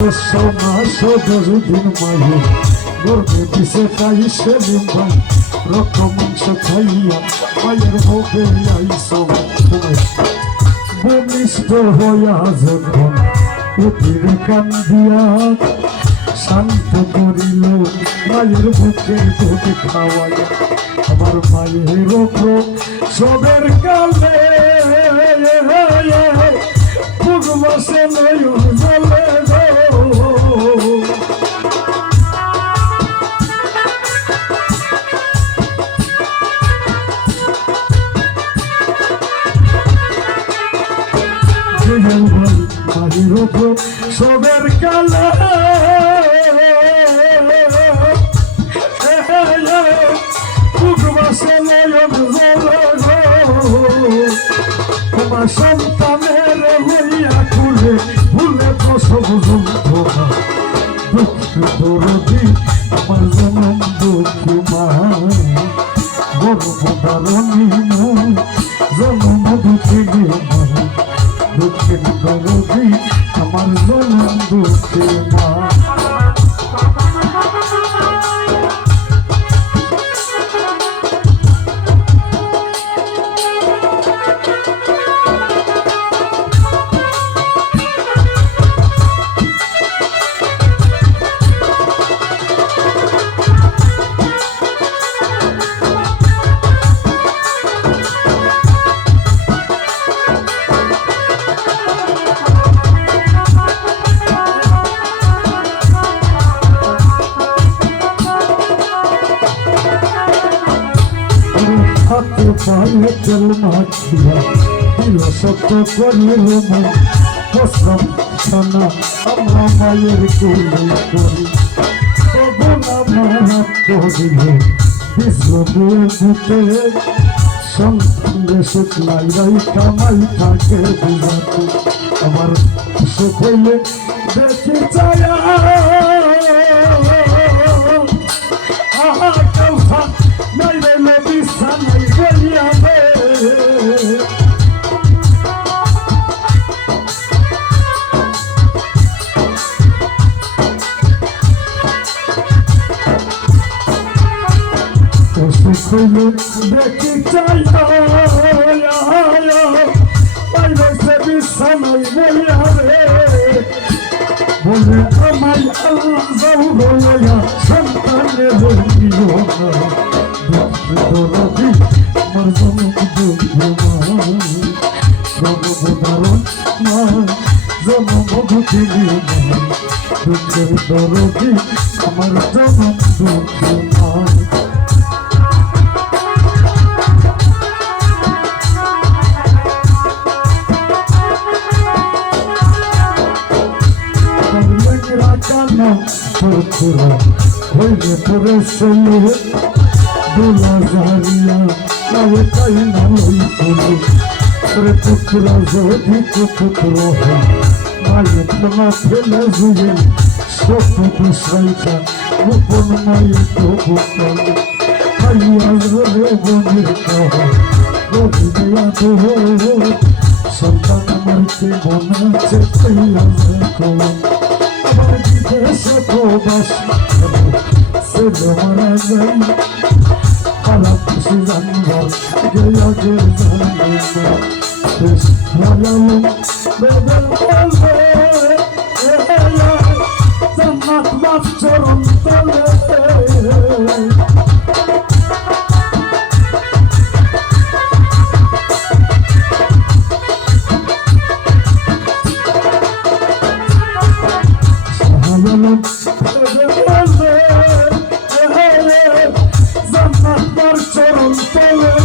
দিন মায়ে গর্বে পিছে তাই সেদিন ভাই রক্ত মাংস খাইয়া মায়ের ভোগে আইস ভূমিষ্ঠ হইয়া যখন পুতির কান্দিয়া শান্ত করিল মায়ের বুকের দুধ খাওয়াইয়া আমার মায়ের ওপর সবের কালে বুক বসে নয়ন জলে মায়ের ওপর সবের কালে বুক বসে নয়ন জলে তোমার সন্তানের হইয়া খুলে ভুলে প্রসব যন্ত্রণা দুঃখ দরদি আমার জনম দুঃখী মা গর্ভধারণী জনম দুঃখী মা দুঃখের দরদি আমার জনম দুঃখী মা হাতে পায়ে তেল মাখিয়া দিল সত্য করিল মন বসলাম ছানা আমরা মায়ের কোলে করি তবু না মায়া করিল বিষ্ণ দিয়ে ঘুটে সন্তানরে শুকলাই রাই কামাই থাকে বুঝাতে আমার সুখ হইলে দেখি চায়া আহা কাউফা নাই রে নবী সানাই গলিয়া রে সুখ হইলে দেখি চায়া বাইরে সে বিছানাই গলিয়া রে বলে আমায় আল্লাহ যাও বলিয়া সন্তানের হইল না দরদি আমার জনম দুঃখী মা গর্ভধারণ মা জনম দুঃখী মা দুঃখের দরদি আমার জনম দুঃখী মা কানা পুরা হইলে পরে চলে দোলা জারিয়া নাও তাই না হই পড়ে পরে পুত্রা যদি পুত্র হয় মায়ের না ফেলে জুয়ে সত্য বিষয়টা গোপন মায়ের তো গোপন খাইয়া রে বনের কহ গদিয়া তো সন্তান মারতে মনে চেতে কহ সতবাস ছেলে মারা যাই খারাপ খুশি জানবার গেয়া গে জানবে বেশ ভালো বেদন বলবে জান্নাত মাফ চরণ তলে চরণ তলে